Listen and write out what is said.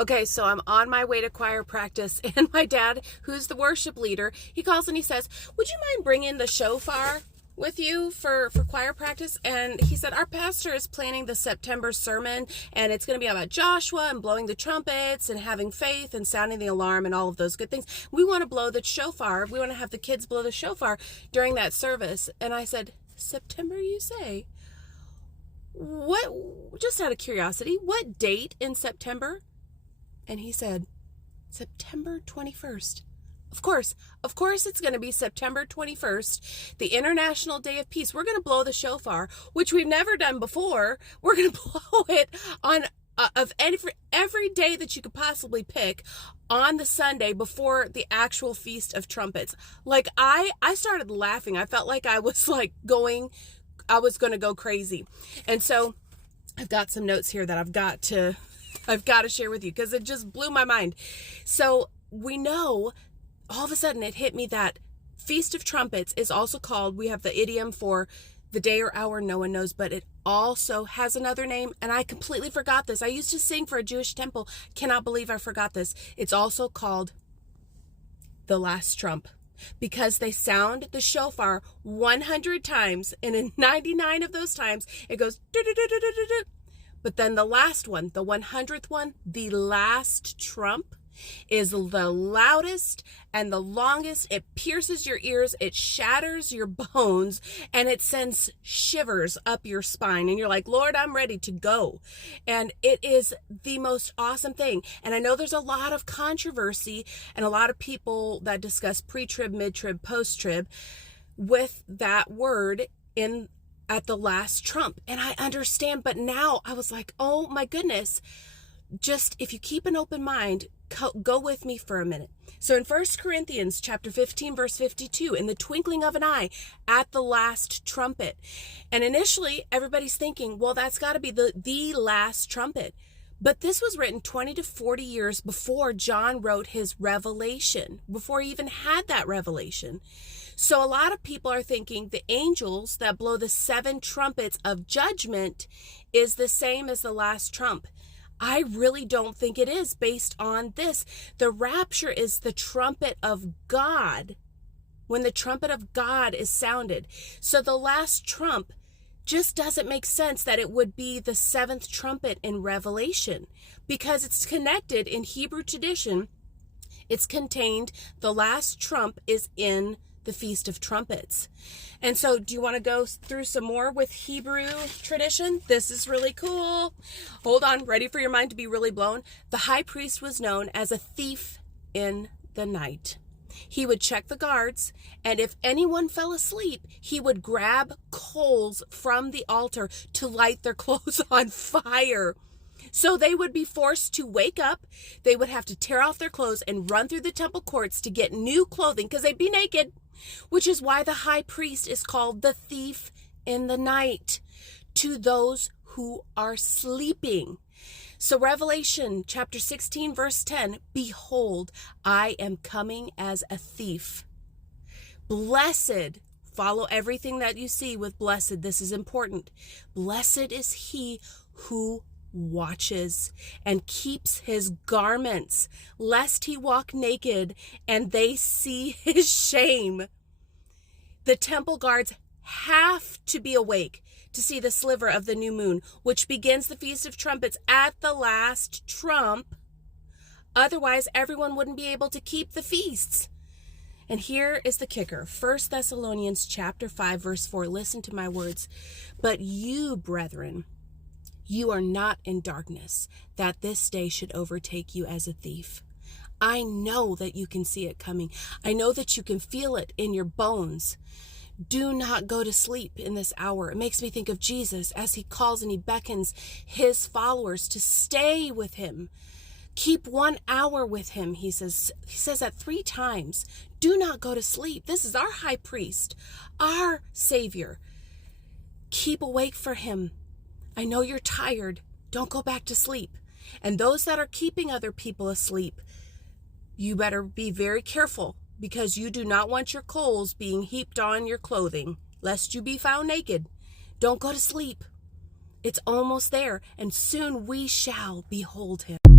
Okay, so I'm on my way to choir practice, and my dad, who's the worship leader, he calls and he says, "Would you mind bringing the shofar with you for choir practice?" And he said, "Our pastor is planning the September sermon, and it's going to be about Joshua and blowing the trumpets and having faith and sounding the alarm and all of those good things. We want to blow the shofar. We want to have the kids blow the shofar during that service." And I said, "September, you say? What, just out of curiosity, what date in September?" And he said, "September 21st. Of course it's going to be September 21st, the International Day of Peace. We're going to blow the shofar, which we've never done before. We're going to blow it on of every day that you could possibly pick on the Sunday before the actual Feast of Trumpets." Like I started laughing. I felt like I was going to go crazy. And so I've got some notes here that I've got to share with you because it just blew my mind. So we know, all of a sudden it hit me that Feast of Trumpets is also called, we have the idiom for the day or hour no one knows, but it also has another name, and I completely forgot this. I used to sing for a Jewish temple. Cannot believe I forgot this. It's also called the last trump, because they sound the shofar 100 times, and in 99 of those times it goes do do do do do do. But then the last one, the 100th one, the last trump, is the loudest and the longest. It pierces your ears, it shatters your bones, and it sends shivers up your spine. And you're like, "Lord, I'm ready to go." And it is the most awesome thing. And I know there's a lot of controversy and a lot of people that discuss pre-trib, mid-trib, post-trib with that word at the last trump. And I understand, but now I was like, oh my goodness, just if you keep an open mind, go with me for a minute. So in 1 Corinthians chapter 15, verse 52, in the twinkling of an eye, at the last trumpet. And initially everybody's thinking, well, that's got to be the last trumpet. But this was written 20 to 40 years before John wrote his Revelation, before he even had that revelation. So a lot of people are thinking the angels that blow the 7 trumpets of judgment is the same as the last trump. I really don't think it is, based on this. The rapture is the trumpet of God, when the trumpet of God is sounded. So the last trump just doesn't make sense that it would be the 7th trumpet in Revelation, because it's connected in Hebrew tradition. It's contained, the last trump is in the Feast of Trumpets. And so do you want to go through some more with Hebrew tradition? This is really cool. Hold on, ready for your mind to be really blown? The high priest was known as a thief in the night. He would check the guards, and if anyone fell asleep, he would grab coals from the altar to light their clothes on fire. So they would be forced to wake up. They would have to tear off their clothes and run through the temple courts to get new clothing, because they'd be naked, which is why the high priest is called the thief in the night to those who are sleeping. So Revelation chapter 16, verse 10, "Behold, I am coming as a thief." Blessed, follow everything that you see with blessed. This is important. Blessed is he who watches and keeps his garments, lest he walk naked and they see his shame. The temple guards have to be awake to see the sliver of the new moon, which begins the Feast of Trumpets at the last trump. Otherwise, everyone wouldn't be able to keep the feasts. And here is the kicker. 1 Thessalonians chapter 5, verse 4. Listen to my words. "But you, brethren, you are not in darkness, that this day should overtake you as a thief. I know that you can see it coming. I know that you can feel it in your bones. Do not go to sleep in this hour." It makes me think of Jesus as he calls and he beckons his followers to stay with him. Keep 1 hour with him, he says that 3 times. Do not go to sleep. This is our high priest, our Savior. Keep awake for him. I know you're tired. Don't go back to sleep. And those that are keeping other people asleep, you better be very careful, because you do not want your coals being heaped on your clothing, lest you be found naked. Don't go to sleep. It's almost there, and soon we shall behold him.